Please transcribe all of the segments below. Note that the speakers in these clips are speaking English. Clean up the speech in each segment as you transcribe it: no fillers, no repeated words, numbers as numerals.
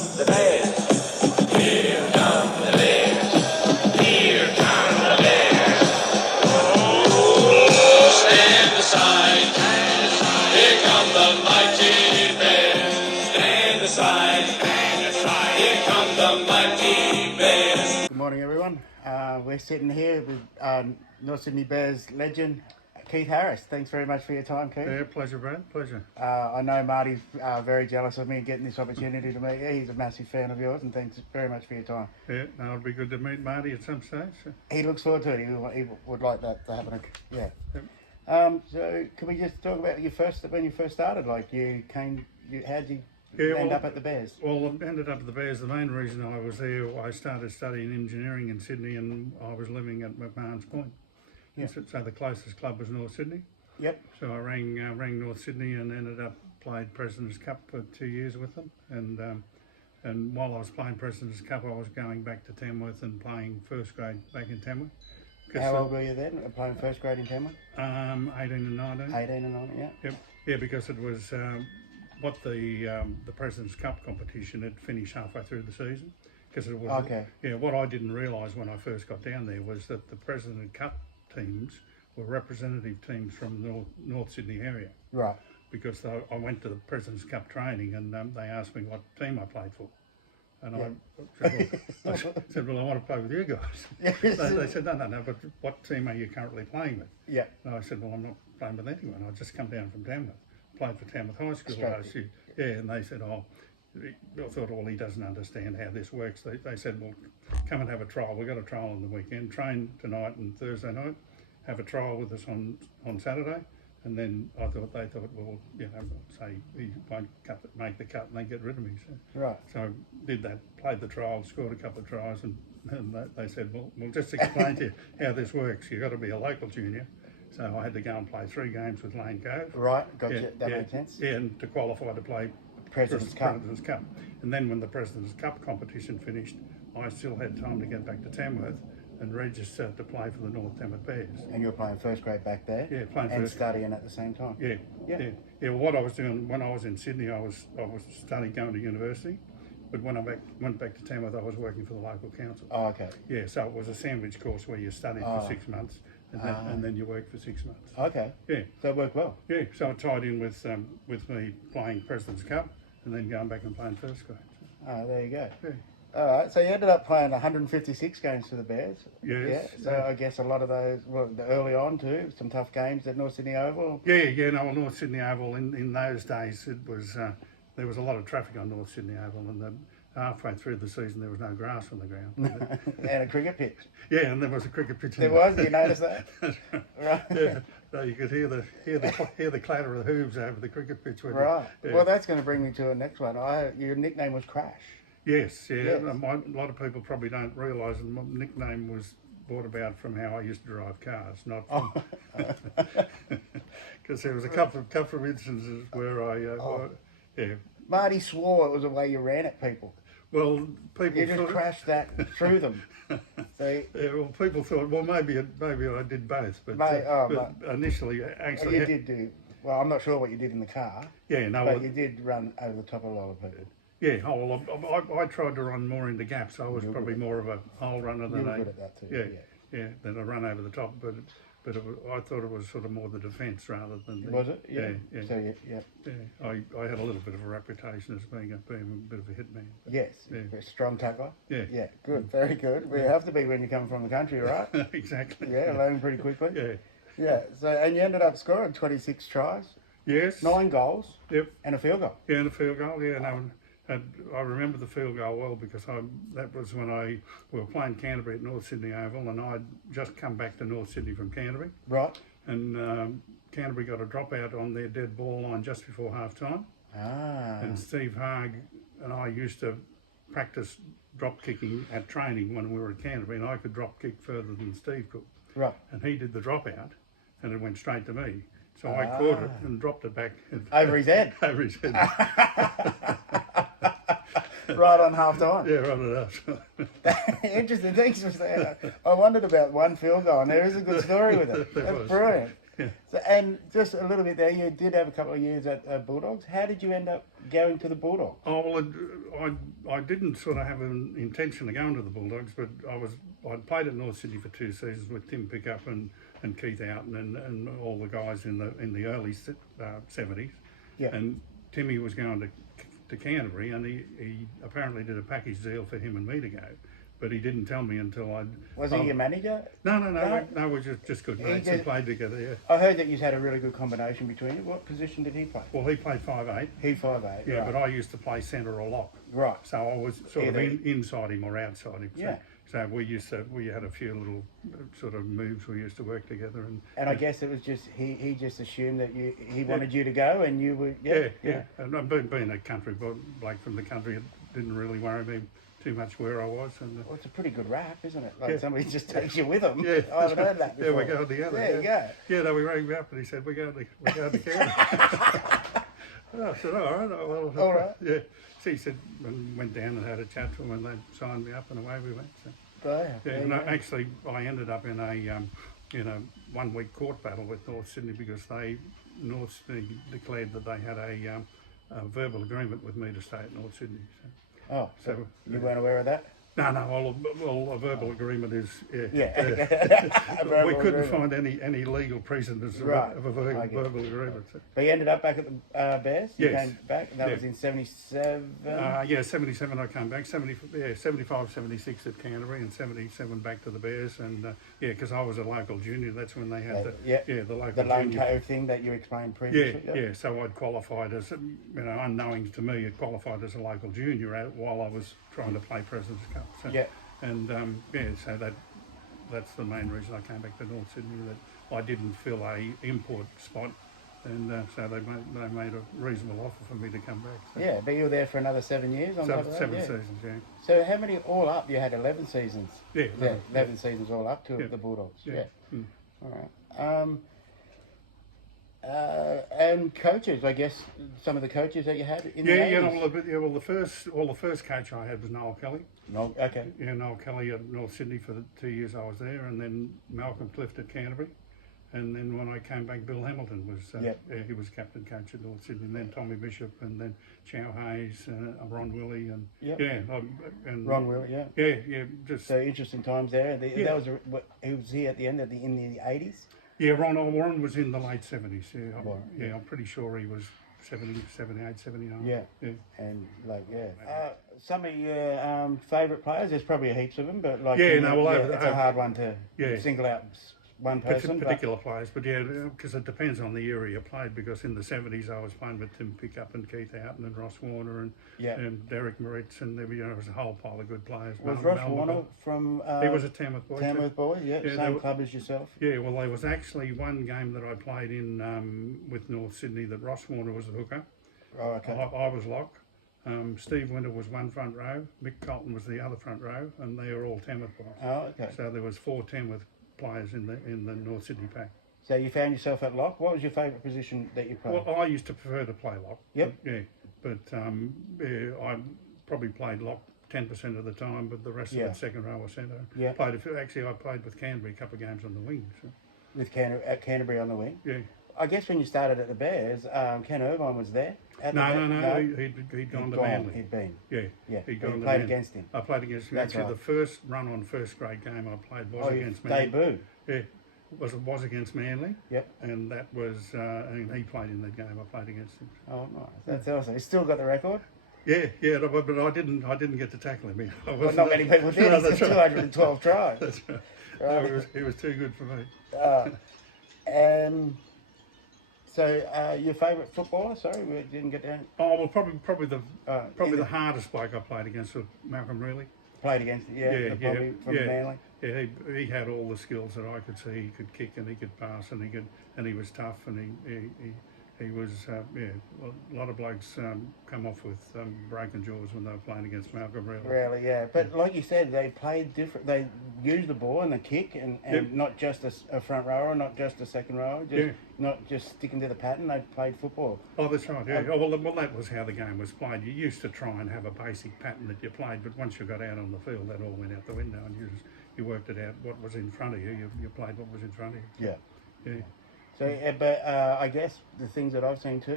the Bears. Here come the Bears. Here come the Bears. Oh, stand aside. Here come the mighty Bears. Stand aside. Here come the mighty Bears. Good morning, everyone. We're sitting here with North Sydney Bears legend Keith Harris. Thanks very much for your time, Keith. Yeah, pleasure, Brad. Pleasure. I know Marty's very jealous of me getting this opportunity to meet you. He's a massive fan of yours, and thanks very much for your time. Yeah, no, it'll be good to meet Marty at some stage. He looks forward to it. He would like that to happen. Yeah. Yep. So, can we just talk about when you first started? Like, how'd you Yeah, end up at the Bears? Well, I ended up at the Bears. The main reason I was there, I started studying engineering in Sydney, and I was living at McMahon's Point. Yeah. So the closest club was North Sydney. Yep. So I rang North Sydney and ended up played President's Cup for 2 years with them. And while I was playing President's Cup, I was going back to Tamworth and playing first grade back in Tamworth. How old were you then? Playing first grade in Tamworth? 18 and 19. 18 and 19. Yeah. Yep. Yeah, because it was what the President's Cup competition had finished halfway through the season. Because it was yeah. What I didn't realise when I first got down there was that the President's Cup teams were representative teams from the North Sydney area. Right. Because I went to the President's Cup training and they asked me what team I played for. And I said, well, I want to play with you guys. They said, no, but what team are you currently playing with? Yeah. And I said, well, I'm not playing with anyone. I just come down from Tamworth. Played for Tamworth High School last year. Yeah, and they said, I thought, well, he doesn't understand how this works. They said, well, come and have a trial. We've got a trial on the weekend. Train tonight and Thursday night. Have a trial with us on Saturday. And then they thought, well, say he won't make the cut and they get rid of me. So, right. So did that, played the trial, scored a couple of tries, and they said, well, we'll just explain to you how this works. You've got to be a local junior. So I had to go and play 3 games with Lane Cove. Right, gotcha. That makes sense. Yeah, and to qualify to play President's Cup. And then when the President's Cup competition finished, I still had time to get back to Tamworth and register to play for the North Tamworth Bears. And you were playing first grade back there? Yeah, playing and first. Studying at the same time? Yeah. Well, what I was doing when I was in Sydney, I was studying going to university. But when I went back to Tamworth, I was working for the local council. Oh, okay. Yeah, so it was a sandwich course where you studied for 6 months and then you worked for 6 months. Okay. Yeah. So it worked well? Yeah, so it tied in with me playing President's Cup and then going back and playing first grade. Oh, there you go. Yeah. All right, so you ended up playing 156 games for the Bears. Yes. Yeah. So I guess a lot of those, early on too, some tough games at North Sydney Oval. Yeah, North Sydney Oval, in those days, it was there was a lot of traffic on North Sydney Oval, and halfway through the season there was no grass on the ground. And a cricket pitch. Yeah, and there was a cricket pitch. There was, you noticed that? Right. Yeah, so you could hear the clatter of the hooves over the cricket pitch. Right. Yeah. Well, that's going to bring me to the next one. Your nickname was Crash. Yes, yeah. Yes. A lot of people probably don't realise that my nickname was brought about from how I used to drive cars, not from... Because there was a couple of instances where yeah. Marty swore it was the way you ran at people. Well, people... You just crashed that through them. So, yeah, well, people thought, well, maybe I did both, but, but initially, actually... You did do... Well, I'm not sure what you did in the car. Yeah, no... But you did run over the top of a lot of people. Yeah, I tried to run more into gaps. I was probably more of a hole runner than you were good at that too. Yeah, than a run over the top. But I thought it was sort of more the defence rather than the... Was it? Yeah. So, yeah. I had a little bit of a reputation as being a bit of a hitman. Yes, a strong tackler. Yeah. Yeah, good, very good. We have to be when you come from the country, right? Exactly. Yeah, learning pretty quickly. Yeah. Yeah, so, and you ended up scoring 26 tries. Yes. 9 goals. Yep. And a field goal. Yeah, and a field goal, yeah. And I remember the field goal well because that was when we were playing Canterbury at North Sydney Oval, and I'd just come back to North Sydney from Canterbury. Right. And Canterbury got a dropout on their dead ball line just before half time. Ah. And Steve Haag and I used to practice drop kicking at training when we were at Canterbury, and I could drop kick further than Steve could. Right. And he did the dropout, and it went straight to me. So I caught it and dropped it back. Over his head? Over his head. Right on half time. Yeah, right on half time. Interesting. Thanks for saying that. I wondered about one field goal, and there is a good story with it. That's brilliant. Yeah. So, and just a little bit there, you did have a couple of years at Bulldogs. How did you end up going to the Bulldogs? Oh well, I didn't sort of have an intention of going to the Bulldogs, but I'd played at North Sydney for 2 seasons with Tim Pickup and Keith Outen and all the guys in the early 70s. Yeah. And Timmy was going to Canterbury, and he apparently did a package deal for him and me to go, but he didn't tell me until I'd. Was he your manager? No, we're just good mates and played together. Yeah. I heard that you had a really good combination between you. What position did he play? Well, he played 5'8". He 5'8". Yeah, right. but I used to play centre or lock. Right. So I was sort of inside him or outside him. Yeah. So we had a few little sort of moves we used to work together And I guess it was just he just assumed that he wanted you to go and you would. Yeah. And being a country bloke from the country, it didn't really worry me too much where I was. And well, it's a pretty good rap, isn't it? Like somebody just takes you with them. Yeah, I haven't heard that before. Yeah, we go together. There you go. Yeah, no, we rang me up and he said we go to Canada. I said, all right, well, All right. Yeah. So he said, and went down and had a chat to him, and they signed me up, and away we went. So. Oh, Yeah, there and you go. actually, I ended up in a 1-week court battle with North Sydney because North Sydney declared that they had a verbal agreement with me to stay at North Sydney. Oh, so So, you weren't aware of that? No. Well, a verbal agreement is. Yeah. A We verbal couldn't agreement. find any legal precedents of Right. a I get verbal agreement. So. But you ended up back at the Bears? You Yes. came back? That Yeah. was in 77? 77 I came back, 75, 76 at Canterbury and 77 back to the Bears and because I was a local junior, that's when they had the local The Lone junior. Cove thing that you explained Yeah, previously? so I'd qualified as, unknowing to me, I qualified as a local junior while I was trying to play President's Cup. So, Yeah. And so that's the main reason I came back to North Sydney, that I didn't fill a import spot. And so they made a reasonable offer for me to come back. So. Yeah, but you were there for another 7 years on top of that? Seven Yeah. seasons, yeah. So how many all up? You had 11 seasons. Yeah, 11 seasons all up to Yeah. the Bulldogs. Yeah. Yeah. Mm. All right. And coaches, I guess some of the coaches that you had in the 80s. Well, the first coach I had was Noel Kelly. No, okay. Yeah, Noel Kelly at North Sydney for the 2 years I was there, and then Malcolm Clift at Canterbury. And then when I came back, Bill Hamilton was he was captain coach at North Sydney, and then Tommy Bishop, and then Chow Hayes, Ron Willie, and and Ron Will, yeah. yeah, just So interesting times there. That was he was here at the end of in the 80s. yeah. Ron was in the late 70s. Yeah, Right. I'm pretty sure he was 70, 78, 79. Yeah. yeah. And some of your favourite players. There's probably heaps of them, but like Yeah, it's a hard one to single out one person. Particular players, but because it depends on the era you played. Because in the 70s, I was playing with Tim Pickup and Keith Outen and Ross Warner and Derek Moritz, and there was a whole pile of good players. Was Ross Warner from? He was a Tamworth boy. Tamworth boy, yeah, same club as yourself. Yeah, well, there was actually one game that I played in with North Sydney that Ross Warner was the hooker. Oh, okay. I was lock. Steve Winter was one front row. Mick Colton was the other front row, and they were all Tamworth boys. Oh, okay. So there was 4 Tamworth players in the North Sydney pack. So you found yourself at lock. What was your favourite position that you played? Well, I used to prefer to play lock. Yep. But I probably played lock 10% of the time, but the rest of it second row or centre. Yeah. Actually, I played with Canterbury a couple of games on the wing. So. With at Canterbury on the wing. Yeah. I guess when you started at the Bears, Ken Irvine was there. No. He'd gone to Manly. He'd been. Yeah. He'd gone to played Manly. against him. I played against him. That's Actually, right. the first run on first grade game I played was against Manly. Debut. Yeah. Was against Manly. Yep. And that was, and he played in that game. I played against him. Oh, nice. That's awesome. He's still got the record. Yeah, but I didn't get to tackle him. Well, not many people did. No, He's that's right. 212 tries. That's right. No, he was too good for me. So your favourite footballer? Sorry, we didn't get down. Oh well, probably the is the it- hardest bloke I played against was Malcolm Reilly. Played against the Bobby from Manly. Yeah, he had all the skills that I could see. He could kick and he could pass and he was tough and he was a lot of blokes come off with broken jaws when they were playing against Malcolm Reilly. Really, yeah. But like you said, they played different. They used the ball and the kick, and not just a front rower, not just a second rower, not just sticking to the pattern. They played football. Oh, that's right. Yeah. Well, that was how the game was played. You used to try and have a basic pattern that you played, but once you got out on the field, that all went out the window, and you worked it out. What was in front of you, you played what was in front of you. Yeah. Yeah. So, but I guess the things that I've seen too,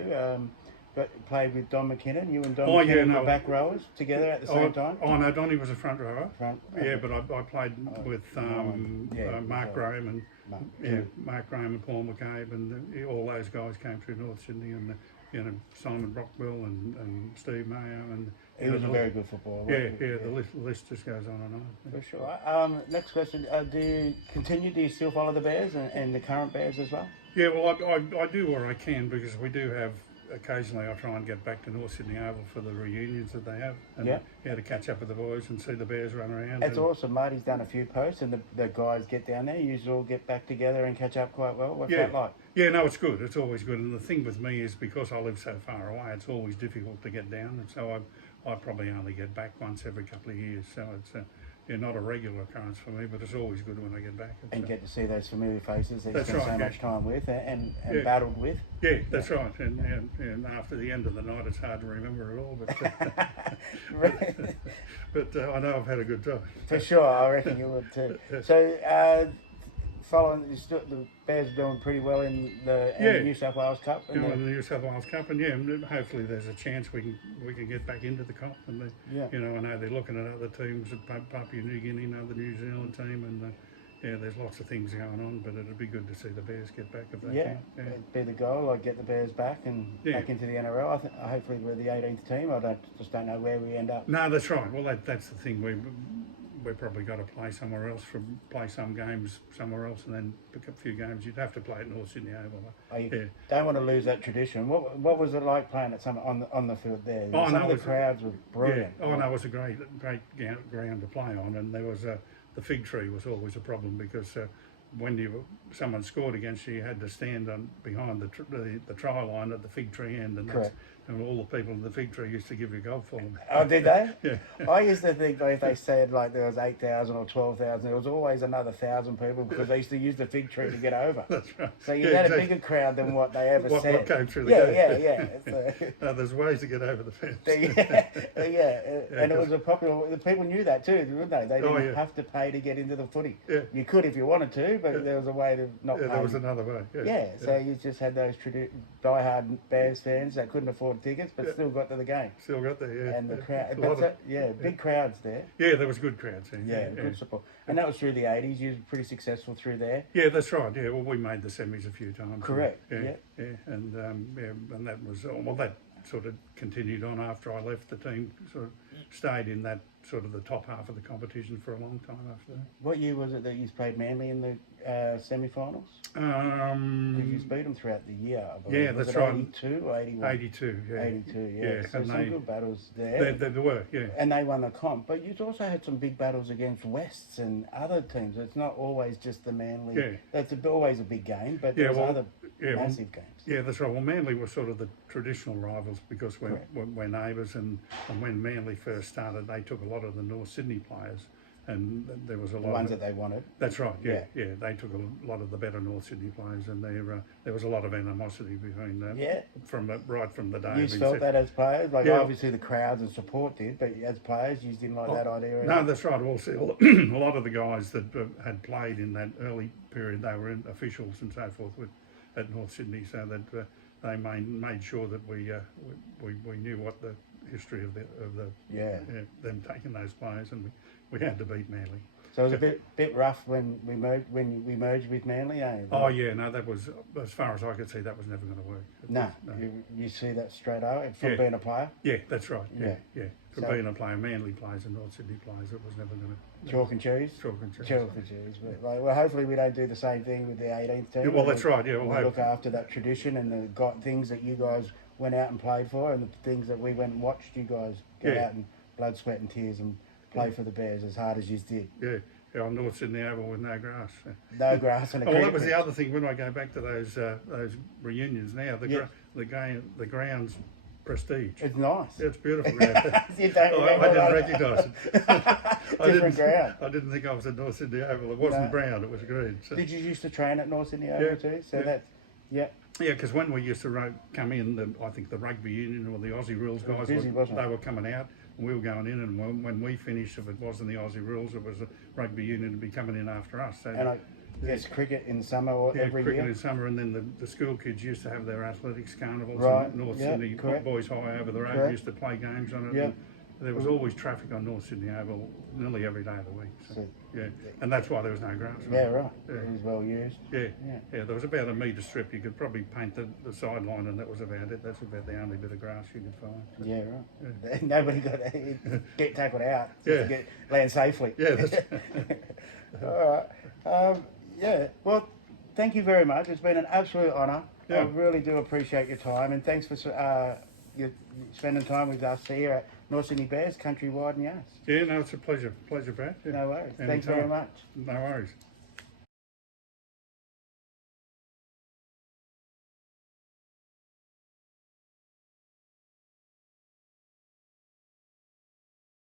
played with Don McKinnon. You and Don Oh, yeah, McKinnon no. were back rowers together at the same time. Oh no, Donny was a front rower. Front. Yeah, but I played with Mark Graham and Mark, Mark Graham and Paul McCabe and all those guys came through North Sydney and Simon Rockwell and Steve Mayo and He was a very good footballer. the list just goes on and on. For sure. Next question: do you still follow the Bears and the current Bears as well? Yeah, well, I do where I can because we do have. Occasionally, I try and get back to North Sydney Oval for the reunions that they have, and to catch up with the boys and see the Bears run around. It's awesome. Marty's done a few posts, and the guys get down there. You all get back together and catch up quite well. What's that like? Yeah, no, it's good. It's always good. And the thing with me is because I live so far away, it's always difficult to get down, and so I probably only get back once every couple of years. So it's not a regular occurrence for me, but it's always good when I get back. And get to see those familiar faces that you That's spent right, so much time with and battled with. Yeah, that's right. And after the end of the night, it's hard to remember it all. But I know I've had a good time. For sure, I reckon you would too. So, following the Bears are doing pretty well in the New South Wales Cup. In the New South Wales Cup, and hopefully there's a chance we can get back into the cup. And I know they're looking at other teams, at Papua New Guinea, the New Zealand team, and there's lots of things going on. But it'd be good to see the Bears get back if they can. It'd be the goal. I'd get the Bears back and back into the NRL. Hopefully we're the 18th team. I just don't know where we end up. No, that's right. Well, that's the thing. We've probably got to play somewhere else, play some games somewhere else, and then pick up a few games. You'd have to play at North Sydney Oval. Don't want to lose that tradition. What was it like playing at on the field there? Some of the crowds were brilliant. Yeah. Oh no, it was a great ground to play on, and there was the fig tree was always a problem because when someone scored against you, you had to stand behind the try line at the fig tree end, and all the people in the fig tree used to give you gold for them. Oh, did they? Yeah. I used to think if they said like there was 8,000 or 12,000, there was always another 1,000 people because they used to use the fig tree to get over. That's right. So you had a bigger crowd than what they ever said. What came through the gate. Yeah. No, there's ways to get over the fence. And it was a popular. The people knew that too, didn't they? They didn't have to pay to get into the footy. Yeah. You could if you wanted to, but there was a way to not pay. There was another way. So you just had those die-hard Bears fans that couldn't afford tickets, but still got to the game. Still got there, yeah. And the crowd, big crowds there. Yeah, there was good crowds there. Yeah, good support. And that was through the 80s. You were pretty successful through there. Yeah, that's right. Yeah, well, we made the semis a few times. Correct. And that was that sort of continued on after I left. The team sort of stayed in that sort of the top half of the competition for a long time after that. What year was it that you played Manly in the semi-finals? Did you beat them throughout the year? I believe? Yeah, was that's it right. 82 or 81? 82, yeah. 82, yeah. So and some good battles there. There were, yeah. And they won the comp. But you've also had some big battles against Wests and other teams. It's not always just the Manly. Yeah. That's always a big game, but there's other massive games. Yeah, that's right. Well, Manly were sort of the traditional rivals because we're neighbours, and when Manly first started, they took a lot of the North Sydney players, and there was a lot of ones that they wanted. That's right. Yeah. They took a lot of the better North Sydney players, and there was a lot of animosity between them. Yeah. Right from the day. You felt that as players, obviously the crowds and support did, but as players, you didn't like that idea. No, that's right. Also, a lot of the guys that had played in that early period, they were officials and so forth at North Sydney, so that they made sure that we knew what the history of them taking those players, and we had to beat Manly. So it was a bit rough when we merged with Manly, eh? Oh yeah, no, that was, as far as I could see, that was never going to work. No. You see that straight away from being a player. Yeah, that's right. Yeah. From being a player, Manly players and North Sydney players, it was never going to. Chalk and cheese. Chalk and cheese. Chalk and cheese. But well, hopefully we don't do the same thing with the 18th team. Yeah, well, that's right. Yeah, we'll look after that tradition and the things that you guys went out and played for, and the things that we went and watched you guys go out and blood, sweat, and tears and play for the Bears as hard as you did. Yeah, on North Sydney Oval with no grass. No grass and a well, that was the other thing. When I go back to those reunions now, the ground's prestige. It's nice. It's beautiful. I didn't recognise it. Different ground. I didn't think I was at North Sydney Oval. It wasn't brown. It was green. So. Did you used to train at North Sydney Oval too? So that's Yeah, because when we used to come in, I think the rugby union or the Aussie rules guys, they were coming out and we were going in, and when we finished, if it wasn't the Aussie rules, it was the rugby union to be coming in after us. So just cricket in summer or Yeah, every cricket year. in summer, and then the school kids used to have their athletics carnivals. Right, And North yeah, Sydney correct. Boys High over the road Correct. used to play games on it. Yeah. And there was always traffic on North Sydney Oval nearly every day of the week. So, So- yeah, and that's why there was no grass. on Yeah, it. right. Yeah. It was well used. Yeah. Yeah. Yeah, there was about a metre strip. You could probably paint the sideline, and that was about it. That's about the only bit of grass you could find. Yeah, right. Nobody got get tackled out. Yeah. To get land safely. Yeah, that's, All right. Yeah. Well, thank you very much. It's been an absolute honour. I Yeah. really do appreciate your time, and thanks for you spending time with us here at North Sydney Bears Countrywide and Yes. yeah. No, it's a pleasure, Pat. Yeah. No worries. Thanks very Anytime. much. No worries.